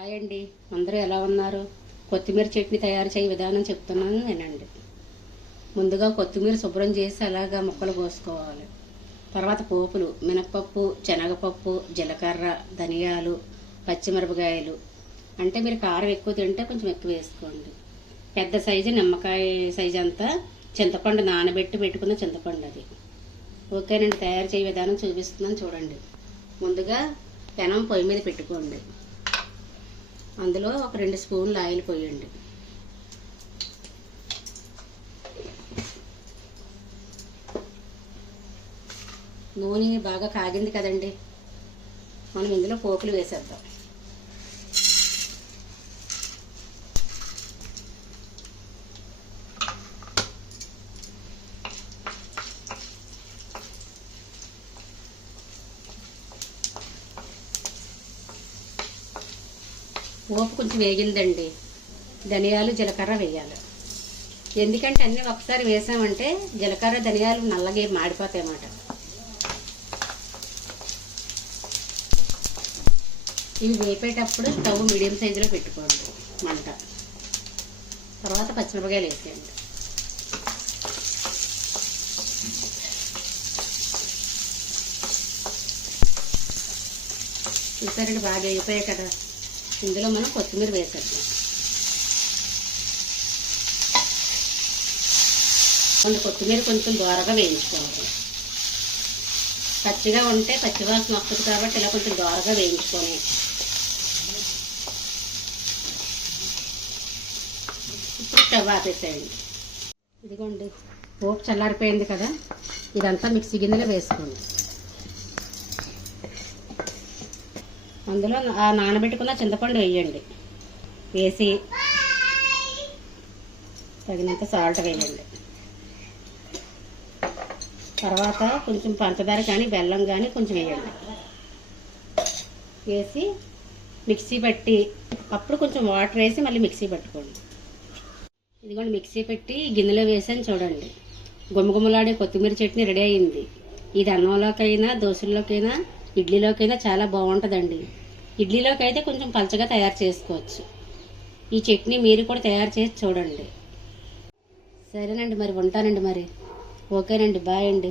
Hi అండి, అందరూ ఎలా ఉన్నారు? కొత్తిమీర చట్నీ తయారు చేయ విధానం చెప్తున్నాను నేనండి. ముందుగా కొత్తిమీర శుభ్రం చేసి అలాగా ముక్కలు కోసుకోవాలి. తర్వాత పోపులు మినపప్పు, శనగపప్పు, జీలకర్ర, ధనియాలు, పచ్చిమిరపకాయలు. అంటే మీరు కారం ఎక్కువ తింటే కొంచెం ఎక్కువ వేసుకోండి. పెద్ద సైజు నిమ్మకాయ సైజు అంతా చింతపండు నానబెట్టి పెట్టుకున్న చింతపండు అది. ఓకేనండి, తయారు చేయ విధానం చూపిస్తున్నాను చూడండి. ముందుగా పెనం పొయ్యి మీద పెట్టుకోండి. అందులో ఒక 2 స్పూన్లు ఆయిల్ పోయండి. నూనె బాగా కాగింది కదండి, మనం ఇందులో పోపులు వేసేద్దాం. పోపు కొంచెం వేగిందండి, ధనియాలు జీలకర్ర వేయాలి. ఎందుకంటే అన్నీ ఒకసారి వేసామంటే జీలకర్ర ధనియాలు నల్లగా మాడిపోతాయి అన్నమాట. ఇవి వేపేటప్పుడు స్టవ్ మీడియం సైజులో పెట్టుకోండి మంట. తర్వాత పచ్చిమిరపకాయలు వేసేయండి. చూసారండి, బాగా అయిపోయాయి కదా. ఇందులో మనం కొత్తిమీర వేసేద్దాం. కొత్తిమీర కొంచెం దోరగా వేయించుకోవాలి. పచ్చిగా ఉంటే పచ్చివాసన వస్తుంది కాబట్టి ఇలా కొంచెం దోరగా వేయించుకొని ఇప్పుడు స్టవ్ ఆపేసేయండి. ఇదిగోండి, పోపు చల్లారిపోయింది కదా, ఇదంతా మిక్సీ గిన్నెలో వేసుకోండి. అందులో ఆ నానబెట్టుకున్న చింతపండు వేయండి. వేసి తగినంత సాల్ట్ వేయండి. తర్వాత కొంచెం పంచదార కానీ బెల్లం కానీ కొంచెం వేయండి. వేసి మిక్సీ పట్టి అప్పుడు కొంచెం వాటర్ వేసి మళ్ళీ మిక్సీ పట్టుకోండి. ఇదిగోండి, మిక్సీ పెట్టి గిన్నెలో వేసాను చూడండి. గుమ్మగుమ్మలాడే కొత్తిమీర చట్నీ రెడీ అయింది. ఇది అన్నంలోకైనా, దోశల్లోకైనా, ఇడ్లీలోకైనా చాలా బాగుంటుందండి. ఇడ్లీలోకి అయితే కొంచెం పలచగా తయారు చేసుకోవచ్చు. ఈ చట్నీ మీరు కూడా తయారు చేసి చూడండి. సరేనండి, మరి ఉంటానండి. మరి ఓకేనండి, బాయ్ అండి.